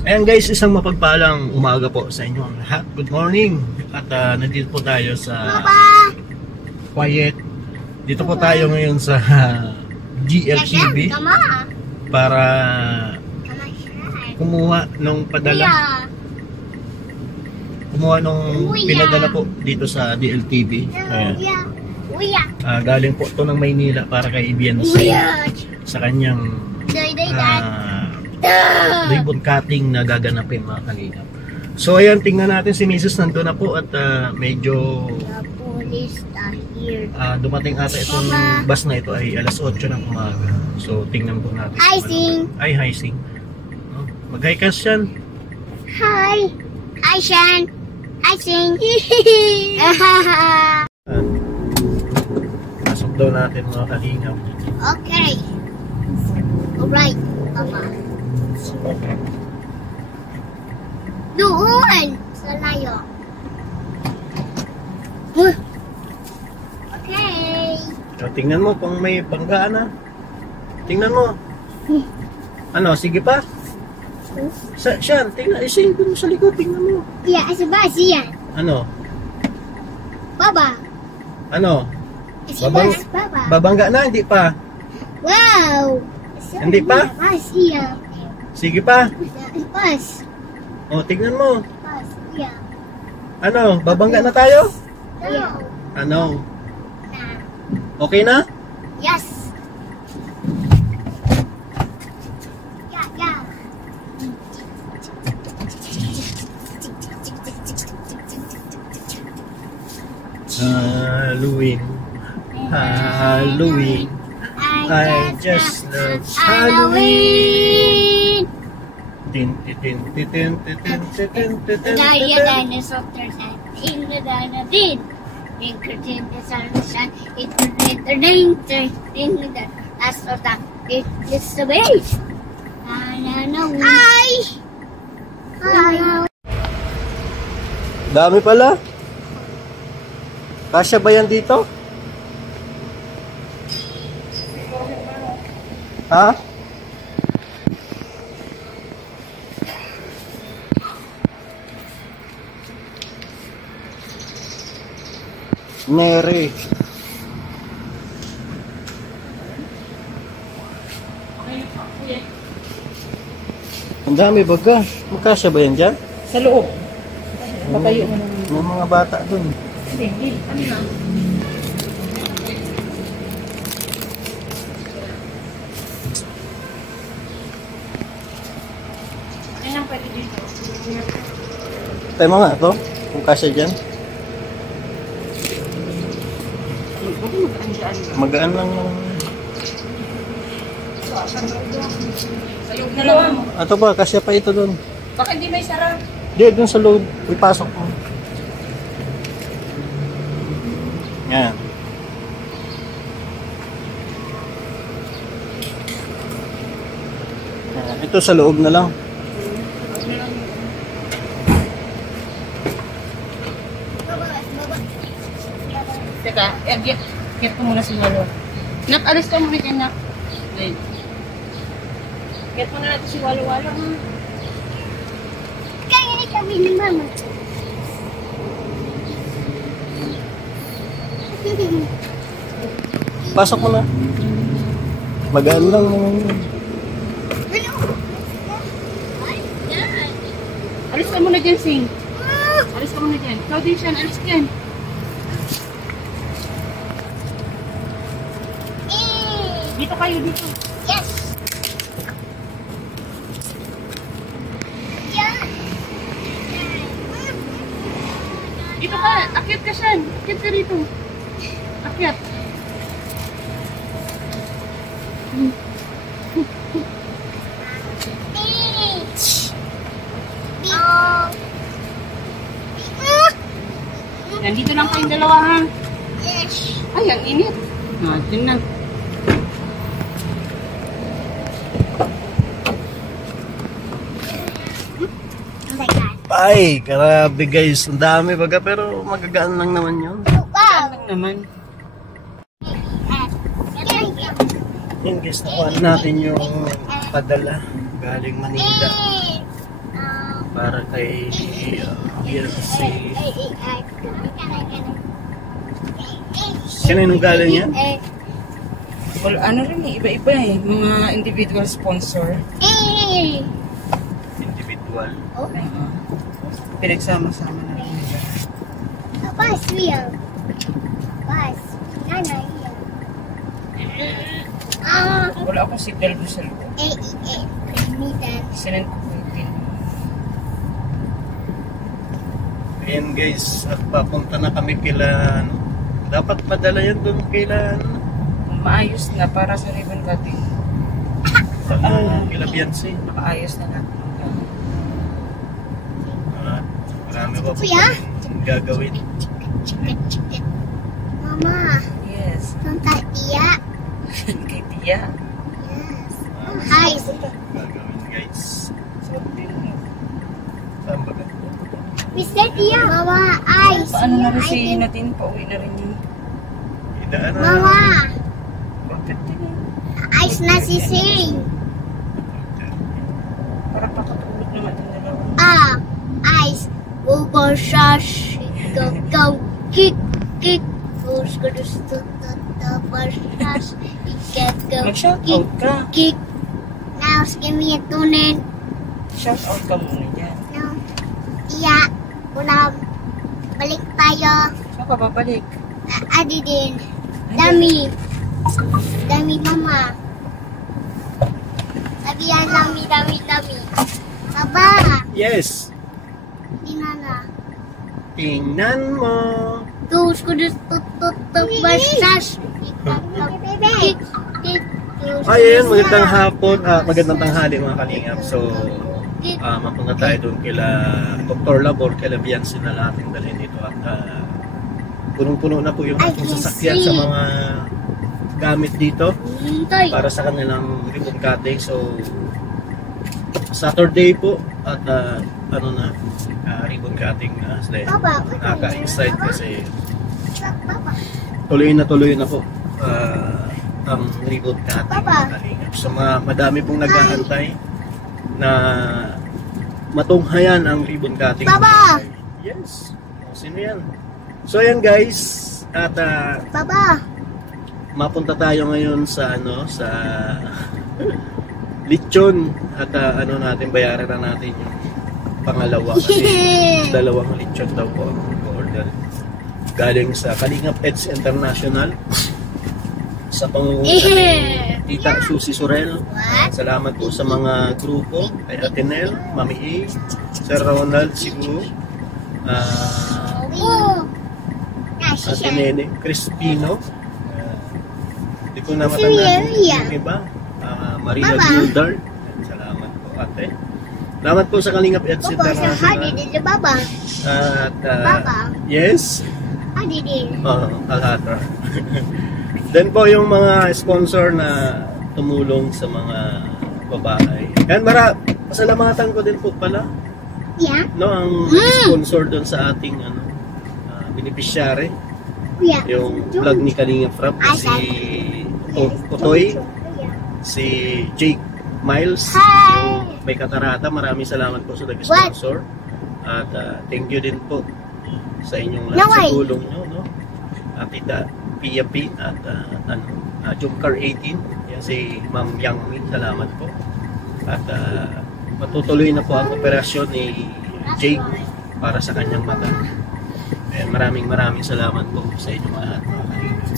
Ayan guys, isang mapagpalang umaga po sa inyong lahat. Good morning. At nandito po tayo sa Quiet. Dito po tayo ngayon sa GLTV para kumuha nung padala. Kumuha nung pinadala po dito sa DLTV. Ayan. Galing po to ng Maynila para kay Ibiano sa kanyang ribbon cutting na gaganapin mga kalingap. So ayan, tingnan natin si Mrs. nandun na po at medyo dumating ata itong bus na ito ay alas 8 ng umaga. So tingnan po natin. Hi, Sing. Ay, hi, Sing. Mag-hi ka, Shan. Hi. Hi, Shan. Hi, Sing. Pasok daw natin mga kalingap. Okay. Alright, Mama. Doon! Sa layo. Okay. So, tingnan mo kung may banggaan na. Tingnan mo. Ano, sige pa? Shan, tingnan. Ising mo sa likod, tingnan mo. Yeah, asa ba siya? Ano? Baba. Ano? Baba. Baba. Babangga na, hindi pa? Wow! Hindi pa? Siya. Sige pa? Pas. O, tingnan mo. Pas. Yeah. Ano, babangga na tayo? Yeah. Ano? Okay na? Yes. Yeah, yeah. Halloween. Halloween. I just love Halloween. Tin tin tin tin tin tin tin tin tin. Dinosaur in the dino din. In the sunshine, it in the last of that. It is the way. Hi. Hi. Dami pala. Kasya ba yan dito? Ha? Neri. Ang dami baga. Magkasya ba yan dyan? Sa loob. Patayo mo naman. May mga bata dun. Hindi. Ano na? Ano lang pwede dito? Tayo mga to. Kung kasya dyan. Magaan lang yung... Sayog na lang. Ato ba? Kasya pa ito dun. Baka hindi may sarap. Di, dun sa loob. Ipasok mo. Yan. Ito sa loob na lang. Teka, get ko muna si Walo. Nak, alis ka muna dyan, Nak. Get mo na natin si Walo-Walo. Kaya ni kami ni Mama. Pasok mo na. Magaan lang naman yun. Alis ka muna dyan, Sing. Alis ka muna dyan. Ikaw din siya, alis dyan. Dito kayo, dito. Yes. Dito ka, akyat ka siya. Akyat ka dito. Akyat. Nandito lang kayong dalawa, ha? Yes. Ay, ang init. Dyan na. Ay, grabe guys. Ang dami baga pero magagaan lang naman yun. Wow. Naman. Yan guys, nakuha natin yung padala galing Manila. para kay PLC. Kanino galing yan? Well, ano rin eh, iba-iba eh. Mga individual sponsor. Individual. Pinagsama-sama na rin nila. Bus wheel. Bus. Nana here. Wala akong signal doon sa loob. Sinend ko po yung pin. Ayan guys, at papunta na kami kila, ano, dapat madala yan doon kila, ano, Maayos na para sa ribbon cutting. kila Beyonce. Nakaayos na lahat. At marami pa po Kuya? kaming gagawin. Mama, Yes. Tanta Tia. Kay Tia. Yes. Hi. Gagawin guys. Saan ba ka? Mr. Tia. Mama, ice. Paano na rin si Nadine? Pauwi na rin yun. Idaan na. Mama, Bakit din yun? ice na si Sing. Para pakatulog naman yung dalawa. Ice. Over shush. Go, go. Kick, kick. Who's gonna stop the shush? You can go. Mag-shoutout ka. Kick. Now, give me a tunin. Shoutout ka muna dyan. No. Tia. Una, balik tayo. Saan ka babalik? Adi din. Dami. Dami, mama. Sabi yan, dami, dami, dami. Baba. Yes! Dinana. Tingnan mo! Terus kudus tutut basas. Ayun, magandang hapon, magandang tanghali mga kalingap. So, mapunta tayo doon kila Dr. Labor, kila Beyonce na natin dalhin dito. At punong-puno na po yung ating sasakyan sa mga gamit dito para sa kanilang ribbon cutting. So, Saturday po at ribbon cutting na sila. Nakaka-excite kasi tuloy na po ang ribbon cutting mga kalingap. So madami pong nag-aantay na matunghayan ang ribbon cutting. Baba! Yes. Sino yan? So yan guys, at Baba. mapunta tayo ngayon sa lechon at natin bayaran na natin yung pangalawa kasi dalawang lechon daw po ang order galing sa Kalingap Eds International sa pangunguna ni Tita Susie Sorel. Salamat po sa mga grupo kay Atenel, Mami A, Sir Ronald Siguro, Ate Nene Crispino, hindi ko na matandaan yung iba, Marina Gildard. Salamat po ate. Salamat po sa Kalingap Eds International. Baba. At Baba. yes. Adi din. Alhatra. Then po yung mga sponsor na tumulong sa mga babae. Yan pasalamatan ko din po pala. Yeah. No, ang sponsor doon sa ating beneficiary. Yeah. Yung vlog ni Kalingap Rap si Otoy, si Jake Miles, Hi. yung may katarata. Maraming salamat po sa nag-sponsor. At thank you din po sa inyong lahat sa tulong nyo, no? Tita Pia P at Jumcar 18, yan si Ma'am Yang Min, salamat po. At matutuloy na po ang operasyon ni Jake para sa kanyang mata. And maraming salamat po sa inyong lahat, mga kalingap.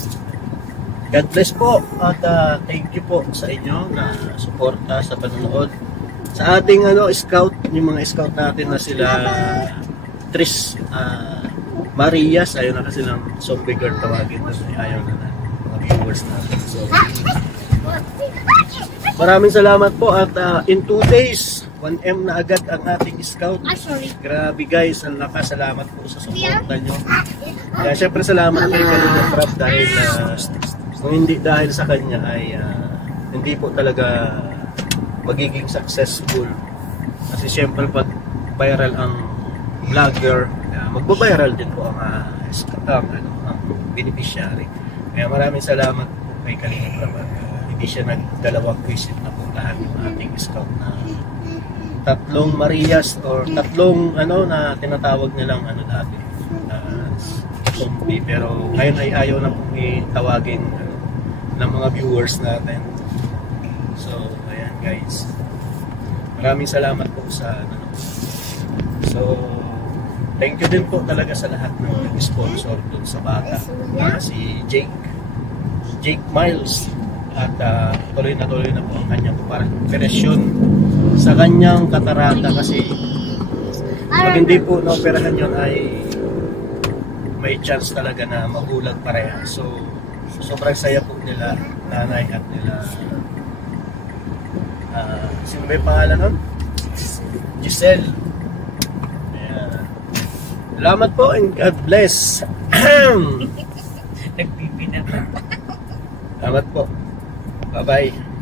God bless po at thank you po sa inyo na suporta sa panonood sa ating scout, yung mga scout natin na sila Tris Marias, ayaw na kasi ng zombie girl tawagin kasi ayaw na mga viewers natin. So, maraming salamat po at in 2 days 1M na agad ang ating scout. Grabe guys, ang lakas. Salamat po sa suporta nyo. Kaya syempre salamat kay Kalingap Rap dahil kung hindi dahil sa kanya ay hindi po talaga magiging successful. Kasi syempre pag viral ang vlogger, magbabiral din po ang beneficiary. Kaya maraming salamat po kay Kalingap Rap. Hindi siya nagdalawang visit na po lahat ng ating scout na tatlong Marias or tatlong ano na tinatawag nilang ano dati. Zombie, pero ngayon ay ayaw na pong itawagin ng mga viewers natin. So, ayan guys. Maraming salamat po sa ano. So, thank you din po talaga sa lahat ng nag-sponsor dun sa bata. Si Jake Miles. At tuloy na po ang kanyang operasyon sa kanyang katarata kasi pag hindi po na-operahan yun ay may chance talaga na mahulag pareha. So, sobrang saya po nila, nanay at nila. Sino ba yung pangalan nun? Giselle. Salamat po and God bless. Nagpipinata. Salamat po. Bye-bye.